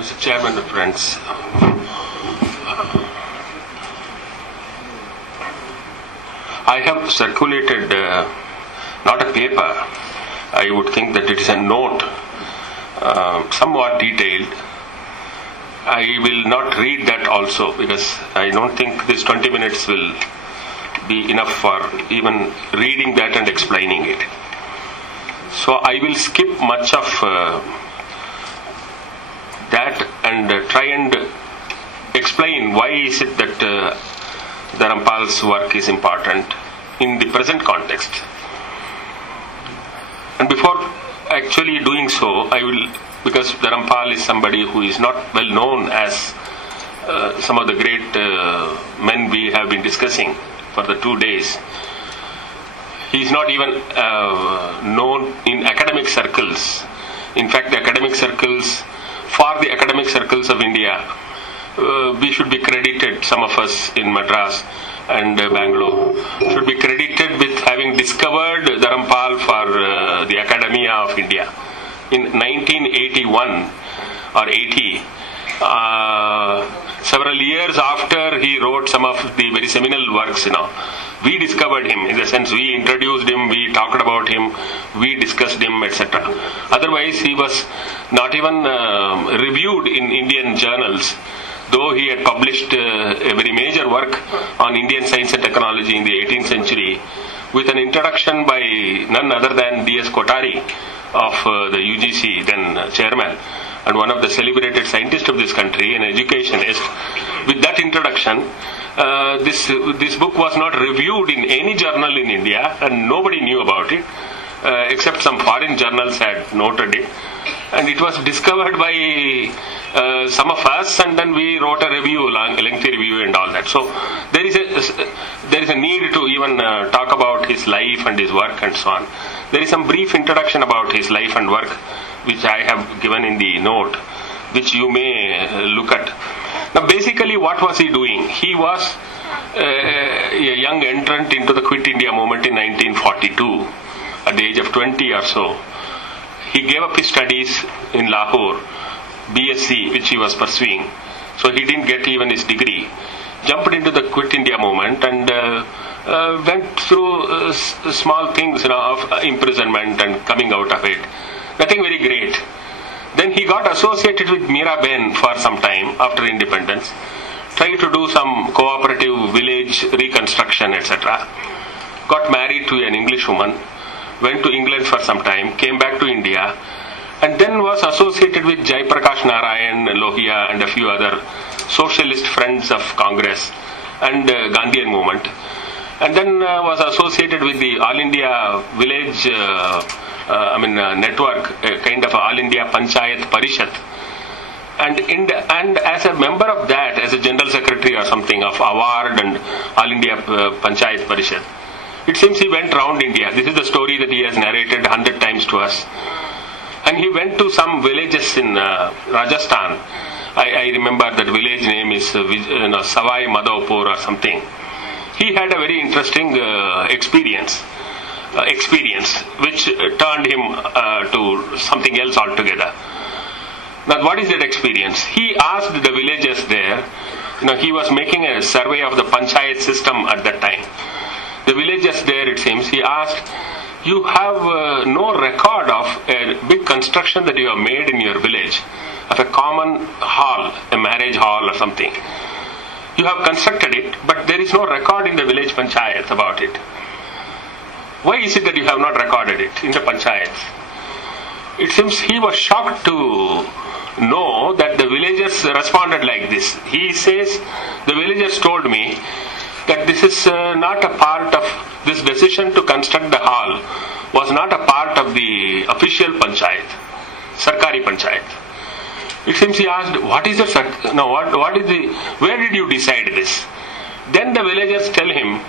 Mr. Chairman and friends, I have circulated not a paper. I would think that it is a note, somewhat detailed. I will not read that also because I don't think this 20 minutes will be enough for even reading that and explaining it. So I will skip much of that and try and explain why is it that Dharampal's work is important in the present context. And before actually doing so, I will, because Dharampal is somebody who is not well known as some of the great men we have been discussing for the 2 days. He is not even known in academic circles. In fact, the academic circles, for the academic circles of India, we should be credited, some of us in Madras and Bangalore, should be credited with having discovered Dharampal for the Academia of India. In 1981 or 80, several years after he wrote some of the very seminal works, we discovered him, in the sense we introduced him, we talked about him, we discussed him, etc. Otherwise, he was not even reviewed in Indian journals, though he had published a very major work on Indian science and technology in the 18th century with an introduction by none other than D.S. Kotari of the UGC, then chairman, and one of the celebrated scientists of this country, an educationist. With that introduction, this book was not reviewed in any journal in India, and nobody knew about it, except some foreign journals had noted it. And it was discovered by some of us, and then we wrote a review, a lengthy review and all that. So there is a need to even talk about his life and his work and so on. There is some brief introduction about his life and work, which I have given in the note, which you may look at. Now, basically, what was he doing? He was a young entrant into the Quit India movement in 1942, at the age of 20 or so. He gave up his studies in Lahore, BSc, which he was pursuing. So he didn't get even his degree. Jumped into the Quit India movement and went through small things, of imprisonment and coming out of it. Nothing very great. Then he got associated with Miraben for some time after independence, tried to do some cooperative village reconstruction, etc. Got married to an English woman, went to England for some time, came back to India, and then was associated with Jayaprakash Narayan, Lohia, and a few other socialist friends of Congress and Gandhian movement. And then was associated with the All India Village network, a kind of All India Panchayat Parishad. And as a member of that, as a general secretary or something of Award and All India Panchayat Parishad, it seems he went round India. This is the story that he has narrated 100 times to us. And he went to some villages in Rajasthan. I remember that village name is Savai Madhopur or something. He had a very interesting experience which turned him to something else altogether. Now, what is that experience? He asked the villagers there, he was making a survey of the panchayat system at that time. The villagers there, it seems, he asked, you have no record of a big construction that you have made in your village, of a common hall, a marriage hall or something. You have constructed it, but there is no record in the village panchayat about it. Why is it that you have not recorded it in the panchayat? It seems he was shocked to know that the villagers responded like this. He says, the villagers told me that this is not a part of, this decision to construct the hall was not a part of the official panchayat, Sarkari panchayat. It seems he asked, what is the, where did you decide this? Then the villagers tell him,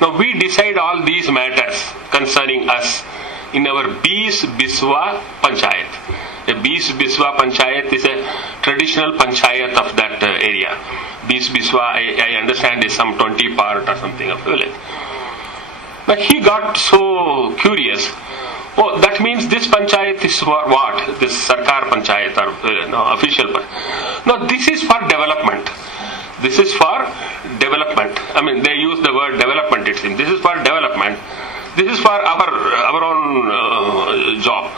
now we decide all these matters concerning us in our Bees Biswa Panchayat. A Bees Biswa Panchayat is a traditional panchayat of that area. Bees Biswa, I understand, is some 20 part or something of village. But he got so curious. Oh, that means this panchayat is for what? This Sarkar panchayat or official panchayat. No, this is for development. This is for development. I mean, they use the word development, it seems. This is for development. This is for our own job.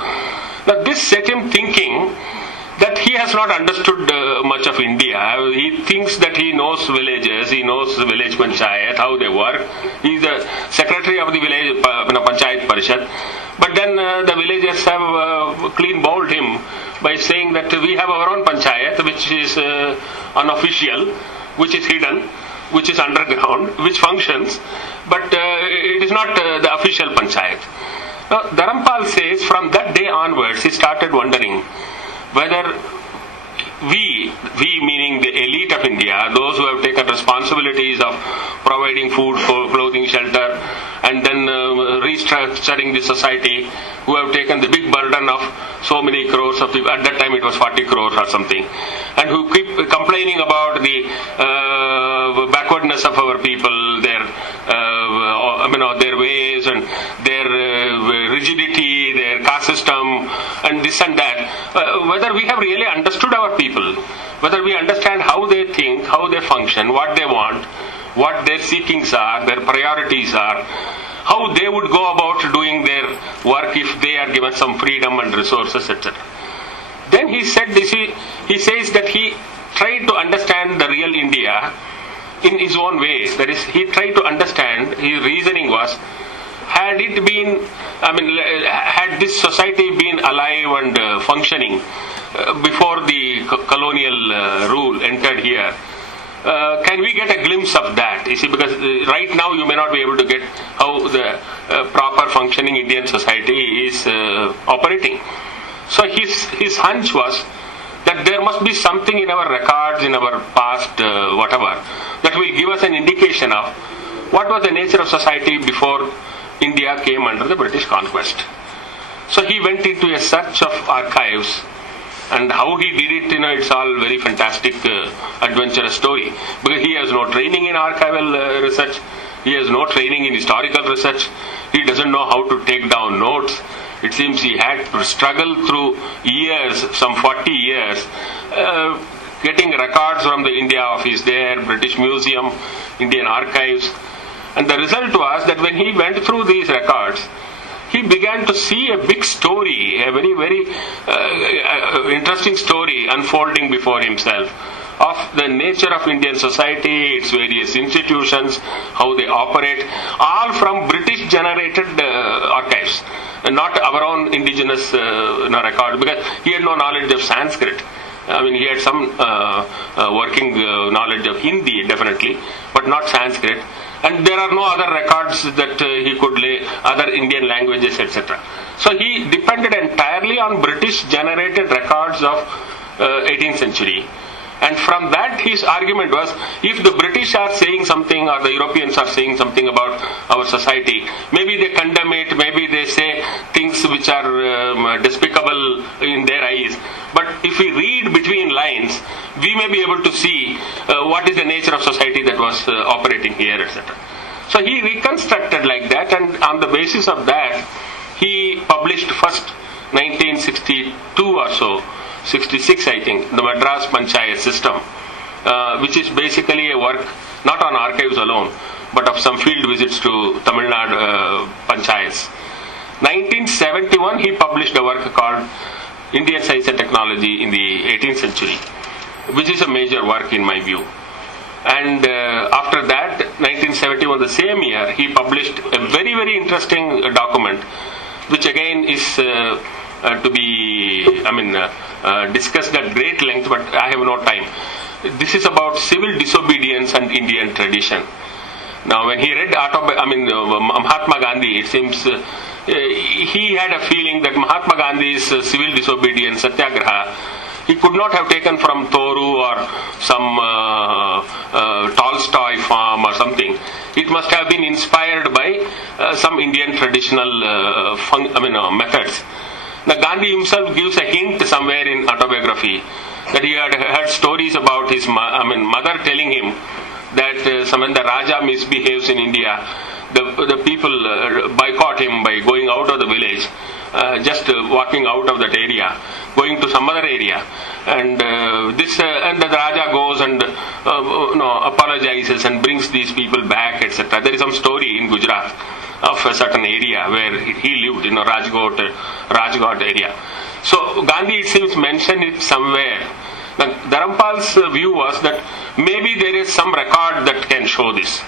Now, this set him thinking that he has not understood much of India. He thinks that he knows villages, he knows the village panchayat, how they work. He is the secretary of the village panchayat parishad. But then the villagers have clean bowled him by saying that we have our own panchayat, which is unofficial, which is hidden, which is underground, which functions, but it is not the official panchayat. Now, Dharampal says from that day onwards, he started wondering whether we meaning the elite of India, those who have taken responsibilities of providing food, clothing, shelter, and then restructuring the society, who have taken the big burden of so many crores of people, at that time it was 40 crores or something, and who keep complaining about the backwardness of our people, their their ways and their rigidity, their caste system, and this and that, whether we have really understood our people, whether we understand how they think, how they function, what they want, what their seekings are, their priorities are, how they would go about doing their work if they are given some freedom and resources, etc. Then he said this, he says that he tried to understand the real India in his own way. That is, he tried to understand, his reasoning was, had it been, had this society been alive and functioning before the colonial rule entered here, can we get a glimpse of that? You see, because right now you may not be able to get how the proper functioning Indian society is operating. So his hunch was that there must be something in our records, in our past, whatever, that will give us an indication of what was the nature of society before India came under the British conquest. So he went into a search of archives, and how he did it, it's all very fantastic, adventurous story. Because he has no training in archival research, he has no training in historical research, he doesn't know how to take down notes. It seems he had to struggle through years, some 40 years, getting records from the India Office there, British Museum, Indian Archives. And the result was that when he went through these records, he began to see a big story, a very, very interesting story unfolding before himself of the nature of Indian society, its various institutions, how they operate, all from British generated archives, and not our own indigenous record, because he had no knowledge of Sanskrit. He had some working knowledge of Hindi, definitely, but not Sanskrit. And there are no other records that he could lay, other Indian languages, etc. So he depended entirely on British generated records of 18th century. And from that his argument was, if the British are saying something or the Europeans are saying something about our society, maybe they condemn it, maybe they say things which are despicable in their eyes. But if we read between lines, we may be able to see what is the nature of society that was operating here, etc. So he reconstructed like that, and on the basis of that, he published first 1962 or so, 66 I think, the Madras Panchayat system, which is basically a work not on archives alone, but of some field visits to Tamil Nadu Panchayats. 1971 he published a work called Indian Science and Technology in the 18th century, which is a major work in my view. And after that, 1971, the same year, he published a very, very interesting document, which again is to be, discussed at great length, but I have no time. This is about civil disobedience and Indian tradition. Now, when he read Mahatma Gandhi, it seems he had a feeling that Mahatma Gandhi's civil disobedience, satyagraha, he could not have taken from Toru or some Tolstoy farm or something. It must have been inspired by some Indian traditional methods. Now, Gandhi himself gives a hint somewhere in autobiography that he had heard stories about his mother telling him that when the Raja misbehaves in India, the people boycott him by going out of the village, just walking out of that area, going to some other area, and and the Raja goes and apologizes and brings these people back, etc. There is some story in Gujarat of a certain area where he lived, Rajkot area. So Gandhi, it seems, mentioned it somewhere. Now, Dharampal's view was that maybe there is some record that can show this.